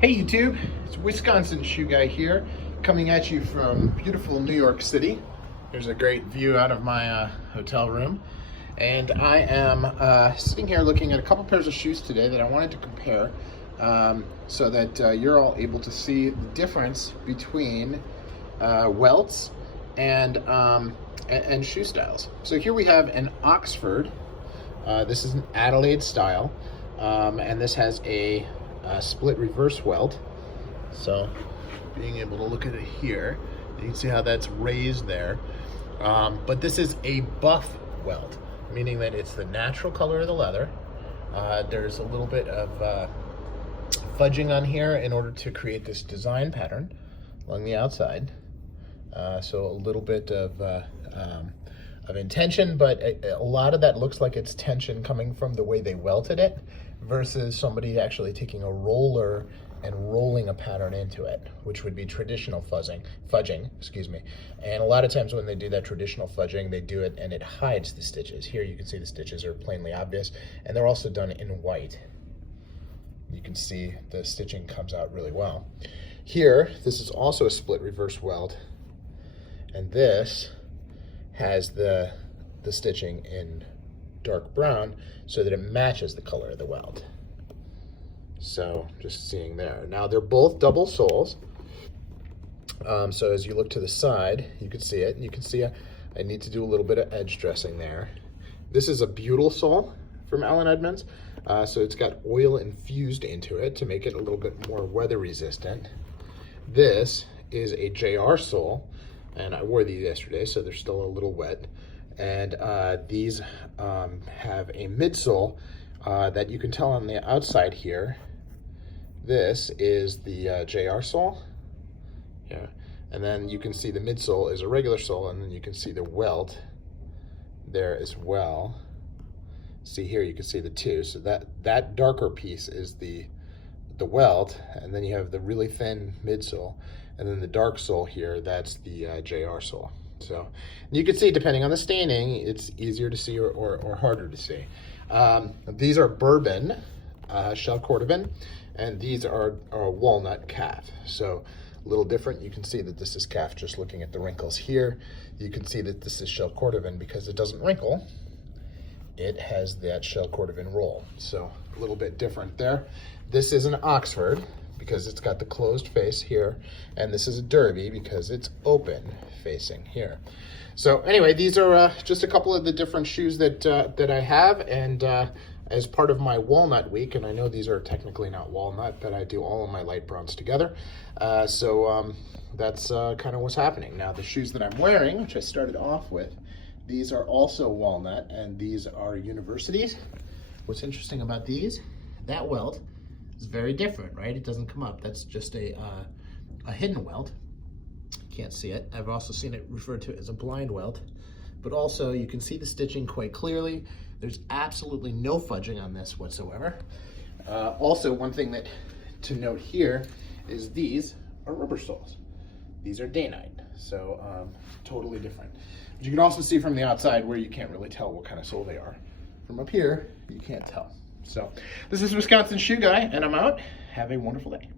Hey YouTube, it's Wisconsin Shoe Guy here, coming at you from beautiful New York City. There's a great view out of my hotel room. And I am sitting here looking at a couple pairs of shoes today that I wanted to compare so that you're all able to see the difference between welts and shoe styles. So here we have an Oxford. This is an Adelaide style, and this has a split reverse welt. So being able to look at it here, you can see how that's raised there. But this is a buff welt, meaning that it's the natural color of the leather. There's a little bit of fudging on here in order to create this design pattern along the outside. So a little bit of intention, but a lot of that looks like it's tension coming from the way they welted it versus somebody actually taking a roller and rolling a pattern into it, which would be traditional fudging, excuse me. And a lot of times when they do that traditional fudging, they do it and it hides the stitches. Here you can see the stitches are plainly obvious, and they're also done in white. You can see the stitching comes out really well. Here, this is also a split reverse welt, and this has the stitching in dark brown so that it matches the color of the welt. So just seeing there. Now they're both double soles. So as you look to the side, you can see it. You can see I need to do a little bit of edge dressing there. This is a butyl sole from Allen Edmonds. So it's got oil infused into it to make it a little bit more weather resistant. This is a JR sole, and I wore these yesterday, so they're still a little wet. And these have a midsole that you can tell on the outside here. This is the JR sole. Yeah. And then you can see the midsole is a regular sole, and then you can see the welt there as well. See here, you can see the two. So that darker piece is the welt, and then you have the really thin midsole, and then the dark sole here, that's the JR sole. So you can see, depending on the staining, it's easier to see or harder to see. These are bourbon shell Cordovan, and these are walnut calf. So a little different. You can see that this is calf just looking at the wrinkles here. You can see that this is shell Cordovan because it doesn't wrinkle. It has that shell Cordovan roll. So a little bit different there. This is an Oxford because it's got the closed face here, and this is a Derby because it's open facing here. So anyway, these are just a couple of the different shoes that I have, and as part of my walnut week, and I know these are technically not walnut, but I do all of my light browns together. So that's kind of what's happening. Now the shoes that I'm wearing, which I started off with, these are also walnut, and these are universities. What's interesting about these, that welt is very different, right? It doesn't come up. That's just a hidden welt. Can't see it. I've also seen it referred to as a blind welt, but also you can see the stitching quite clearly. There's absolutely no fudging on this whatsoever. Also, one thing to note here is these are rubber soles. These are day-night, so totally different. But you can also see from the outside where you can't really tell what kind of sole they are. From up here, you can't tell. So this is Wisconsin Shoe Guy, and I'm out. Have a wonderful day.